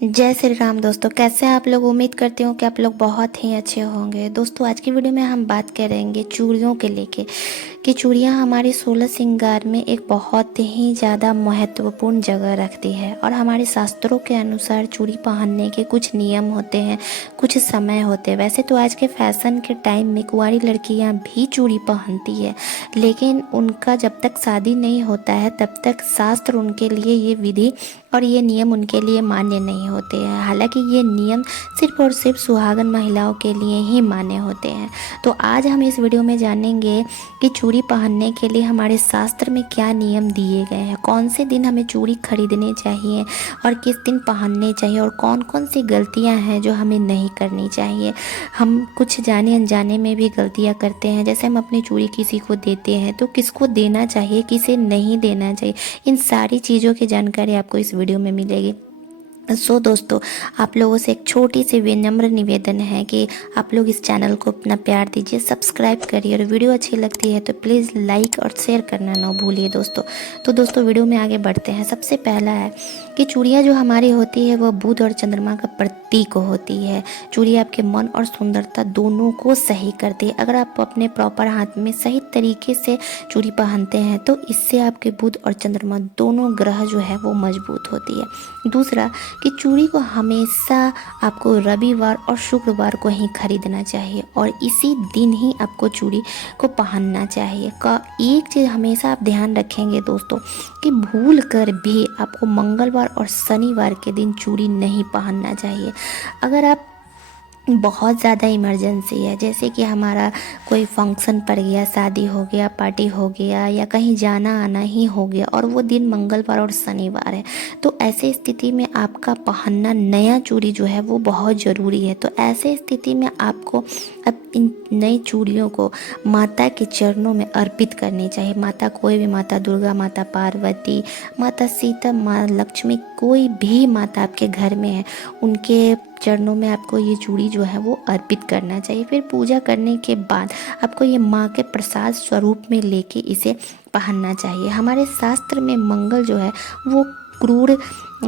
जय श्री राम दोस्तों, कैसे हैं आप लोग। उम्मीद करती हूँ कि आप लोग बहुत ही अच्छे होंगे। दोस्तों आज की वीडियो में हम बात करेंगे चूड़ियों के लेके कि चूड़ियाँ हमारे 16 श्रृंगार में एक बहुत ही ज़्यादा महत्वपूर्ण जगह रखती है और हमारे शास्त्रों के अनुसार चूड़ी पहनने के कुछ नियम होते हैं, कुछ समय होते हैं। वैसे तो आज के फैशन के टाइम में कुंवारी लड़कियाँ भी चूड़ी पहनती है, लेकिन उनका जब तक शादी नहीं होता है तब तक शास्त्र उनके लिए ये विधि और ये नियम उनके लिए मान्य नहीं होते हैं। हालांकि ये नियम सिर्फ और सिर्फ सुहागन महिलाओं के लिए ही मान्य होते हैं। तो आज हम इस वीडियो में जानेंगे कि चूड़ी पहनने के लिए हमारे शास्त्र में क्या नियम दिए गए हैं, कौन से दिन हमें चूड़ी खरीदने चाहिए और किस दिन पहनने चाहिए, और कौन कौन सी गलतियां हैं जो हमें नहीं करनी चाहिए। हम कुछ जाने अनजाने में भी गलतियां करते हैं, जैसे हम अपनी चूड़ी किसी को देते हैं तो किसको देना चाहिए, किसे नहीं देना चाहिए, इन सारी चीज़ों की जानकारी आपको इस वीडियो में मिलेगी। दोस्तों, आप लोगों से एक छोटी सी विनम्र निवेदन है कि आप लोग इस चैनल को अपना प्यार दीजिए, सब्सक्राइब करिए, और वीडियो अच्छी लगती है तो प्लीज़ लाइक और शेयर करना ना भूलिए दोस्तों। तो दोस्तों वीडियो में आगे बढ़ते हैं। सबसे पहला है कि चूड़ियाँ जो हमारी होती है वह बुध और चंद्रमा का प्रतीक होती है। चूड़ी आपके मन और सुंदरता दोनों को सही करती है। अगर आप अपने प्रॉपर हाथ में सही तरीके से चूड़ी पहनते हैं तो इससे आपके बुध और चंद्रमा दोनों ग्रह जो है वो मजबूत होती है। दूसरा कि चूड़ी को हमेशा आपको रविवार और शुक्रवार को ही खरीदना चाहिए और इसी दिन ही आपको चूड़ी को पहनना चाहिए। का एक चीज़ हमेशा आप ध्यान रखेंगे दोस्तों कि भूल कर भी आपको मंगलवार और शनिवार के दिन चूड़ी नहीं पहनना चाहिए। अगर आप बहुत ज़्यादा इमरजेंसी है, जैसे कि हमारा कोई फंक्शन पड़ गया, शादी हो गया, पार्टी हो गया, या कहीं जाना आना ही हो गया और वो दिन मंगलवार और शनिवार है, तो ऐसे स्थिति में आपका पहनना नया चूड़ी जो है वो बहुत ज़रूरी है। तो ऐसे स्थिति में आपको अब इन नई चूड़ियों को माता के चरणों में अर्पित करनी चाहिए। माता कोई भी, माता दुर्गा, माता पार्वती, माता सीता, माँ लक्ष्मी, कोई भी माता आपके घर में है, उनके चरणों में आपको ये चूड़ी जो है वो अर्पित करना चाहिए। फिर पूजा करने के बाद आपको ये माँ के प्रसाद स्वरूप में लेके इसे पहनना चाहिए। हमारे शास्त्र में मंगल जो है वो क्रूर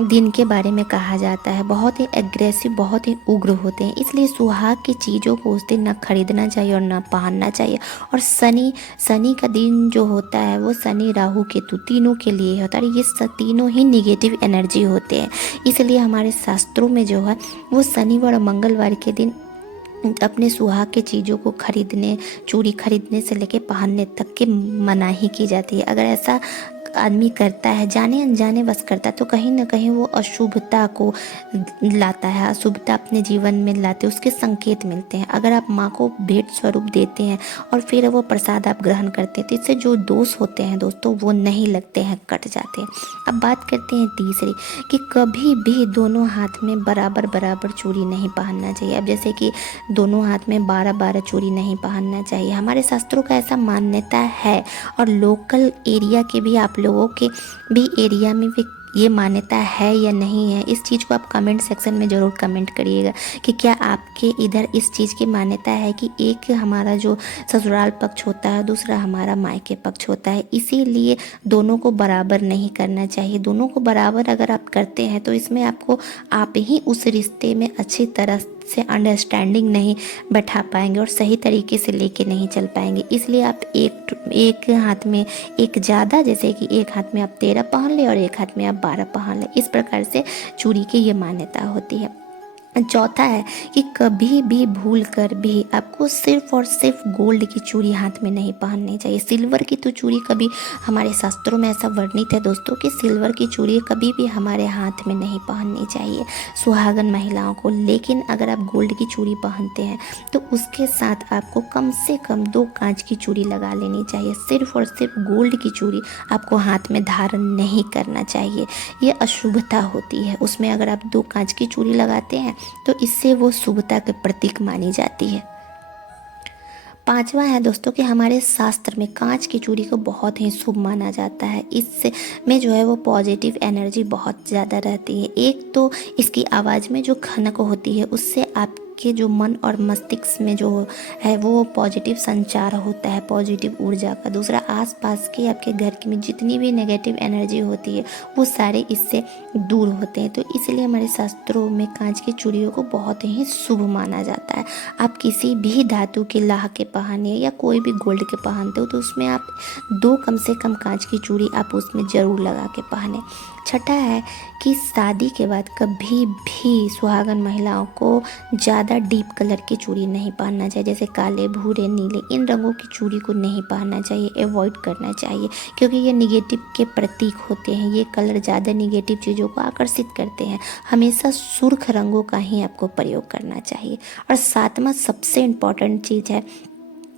दिन के बारे में कहा जाता है, बहुत ही एग्रेसिव, बहुत ही उग्र होते हैं, इसलिए सुहाग की चीज़ों को उस दिन ना खरीदना चाहिए और ना पहनना चाहिए। और शनि का दिन जो होता है वो शनि, राहु, केतु तीनों के लिए होता है। ये तीनों ही निगेटिव एनर्जी होते हैं, इसलिए हमारे शास्त्रों में जो है वो शनिवार और मंगलवार के दिन अपने सुहाग के चीज़ों को खरीदने, चूड़ी खरीदने से लेके पहनने तक की मनाही की जाती है। अगर ऐसा आदमी करता है, जाने अनजाने बस करता है, तो कहीं ना कहीं वो अशुभता को लाता है, अशुभता अपने जीवन में लाते, उसके संकेत मिलते हैं। अगर आप माँ को भेंट स्वरूप देते हैं और फिर वो प्रसाद आप ग्रहण करते हैं तो इससे जो दोष होते हैं दोस्तों वो नहीं लगते हैं, कट जाते हैं। अब बात करते हैं तीसरी कि कभी भी दोनों हाथ में बराबर बराबर चूड़ी नहीं पहनना चाहिए। अब जैसे कि दोनों हाथ में 12-12 चूड़ी नहीं पहनना चाहिए, हमारे शास्त्रों का ऐसा मान्यता है और लोकल एरिया के भी, आप लोगों के भी एरिया में भी ये मान्यता है या नहीं है, इस चीज़ को आप कमेंट सेक्शन में ज़रूर कमेंट करिएगा कि क्या आपके इधर इस चीज़ की मान्यता है कि एक हमारा जो ससुराल पक्ष होता है, दूसरा हमारा मायके पक्ष होता है, इसीलिए दोनों को बराबर नहीं करना चाहिए। दोनों को बराबर अगर आप करते हैं तो इसमें आपको आप ही उस रिश्ते में अच्छी तरह से अंडरस्टैंडिंग नहीं बैठा पाएंगे और सही तरीके से लेके नहीं चल पाएंगे। इसलिए आप एक हाथ में एक ज़्यादा, जैसे कि एक हाथ में आप 13 पहन ले और एक हाथ में आप 12 पहन ले, इस प्रकार से चूड़ी की ये मान्यता होती है। चौथा है कि कभी भी भूल कर भी आपको सिर्फ और सिर्फ गोल्ड की चूड़ी हाथ में नहीं पहननी चाहिए। सिल्वर की तो चूड़ी कभी, हमारे शास्त्रों में ऐसा वर्णित है दोस्तों कि सिल्वर की चूड़ी कभी भी हमारे हाथ में नहीं पहननी चाहिए सुहागन महिलाओं को। लेकिन अगर आप गोल्ड की चूड़ी पहनते हैं तो उसके साथ आपको कम से कम 2 कांच की चूड़ी लगा लेनी चाहिए। सिर्फ और सिर्फ गोल्ड की चूड़ी आपको हाथ में धारण नहीं करना चाहिए, ये अशुभता होती है। उसमें अगर आप 2 कांच की चूड़ी लगाते हैं तो इससे वो शुभता के प्रतीक मानी जाती है। पांचवा है दोस्तों कि हमारे शास्त्र में कांच की चूड़ी को बहुत ही शुभ माना जाता है। इससे में जो है वो पॉजिटिव एनर्जी बहुत ज़्यादा रहती है। एक तो इसकी आवाज़ में जो खनक होती है उससे आप आपके जो मन और मस्तिष्क में जो है वो पॉजिटिव संचार होता है, पॉजिटिव ऊर्जा का। दूसरा, आसपास के आपके घर की में जितनी भी नेगेटिव एनर्जी होती है वो सारे इससे दूर होते हैं। तो इसलिए हमारे शास्त्रों में कांच की चूड़ियों को बहुत ही शुभ माना जाता है। आप किसी भी धातु के लाह के पहने या कोई भी गोल्ड के पहनते हो तो उसमें आप 2 कम से कम कांच की चूड़ी आप उसमें ज़रूर लगा के पहने। छठा है कि शादी के बाद कभी भी सुहागन महिलाओं को ज़्यादा डीप कलर की चूड़ी नहीं पहनना चाहिए, जैसे काले, भूरे, नीले, इन रंगों की चूड़ी को नहीं पहनना चाहिए, अवॉइड करना चाहिए, क्योंकि ये निगेटिव के प्रतीक होते हैं। ये कलर ज़्यादा निगेटिव चीज़ों को आकर्षित करते हैं। हमेशा सुर्ख रंगों का ही आपको प्रयोग करना चाहिए। और सातवां सबसे इम्पॉर्टेंट चीज़ है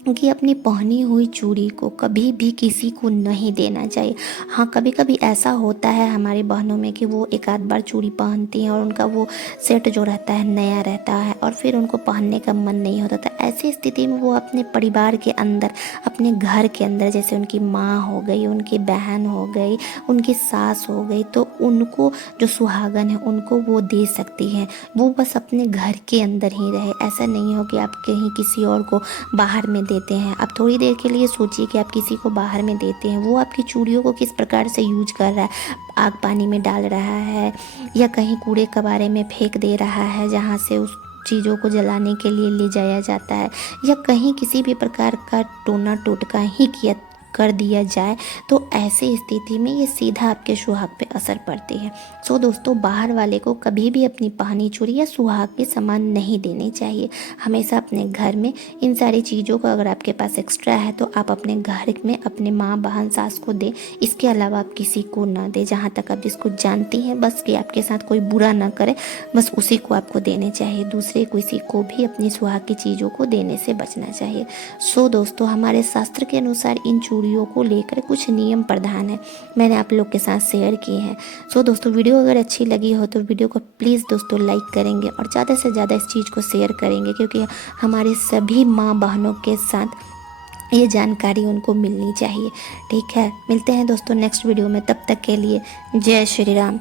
कि अपनी पहनी हुई चूड़ी को कभी भी किसी को नहीं देना चाहिए। हाँ, कभी कभी ऐसा होता है हमारी बहनों में कि वो एक आध बार चूड़ी पहनती हैं और उनका वो सेट जो रहता है नया रहता है और फिर उनको पहनने का मन नहीं होता। तो ऐसी स्थिति में वो अपने परिवार के अंदर, अपने घर के अंदर, जैसे उनकी माँ हो गई, उनकी बहन हो गई, उनकी सास हो गई, तो उनको जो सुहागन है उनको वो दे सकती हैं। वो बस अपने घर के अंदर ही रहे। ऐसा नहीं हो कि आप कहीं किसी और को बाहर में देते हैं। आप थोड़ी देर के लिए सोचिए कि आप किसी को बाहर में देते हैं, वो आपकी चूड़ियों को किस प्रकार से यूज कर रहा है। आग पानी में डाल रहा है या कहीं कूड़े कबाड़े में फेंक दे रहा है जहाँ से उस चीज़ों को जलाने के लिए ले जाया जाता है, या कहीं किसी भी प्रकार का टोना टोटका ही किया कर दिया जाए, तो ऐसी स्थिति में ये सीधा आपके सुहाग पे असर पड़ती है। सो दोस्तों, बाहर वाले को कभी भी अपनी पहनी चूड़ी या सुहाग के सामान नहीं देने चाहिए। हमेशा अपने घर में इन सारी चीज़ों को, अगर आपके पास एक्स्ट्रा है तो आप अपने घर में अपने माँ, बहन, सास को दें। इसके अलावा आप किसी को ना दें। जहाँ तक आप जिसको जानती हैं बस कि आपके साथ कोई बुरा ना करे, बस उसी को आपको देने चाहिए। दूसरे किसी को भी अपनी सुहाग की चीज़ों को देने से बचना चाहिए। सो दोस्तों, हमारे शास्त्र के अनुसार इन चूड़ियों को लेकर कुछ नियम प्रधान है, मैंने आप लोग के साथ शेयर किए हैं। सो दोस्तों, वीडियो अगर अच्छी लगी हो तो वीडियो को प्लीज़ दोस्तों लाइक करेंगे और ज़्यादा से ज़्यादा इस चीज़ को शेयर करेंगे, क्योंकि हमारे सभी माँ बहनों के साथ ये जानकारी उनको मिलनी चाहिए। ठीक है, मिलते हैं दोस्तों नेक्स्ट वीडियो में। तब तक के लिए जय श्री राम।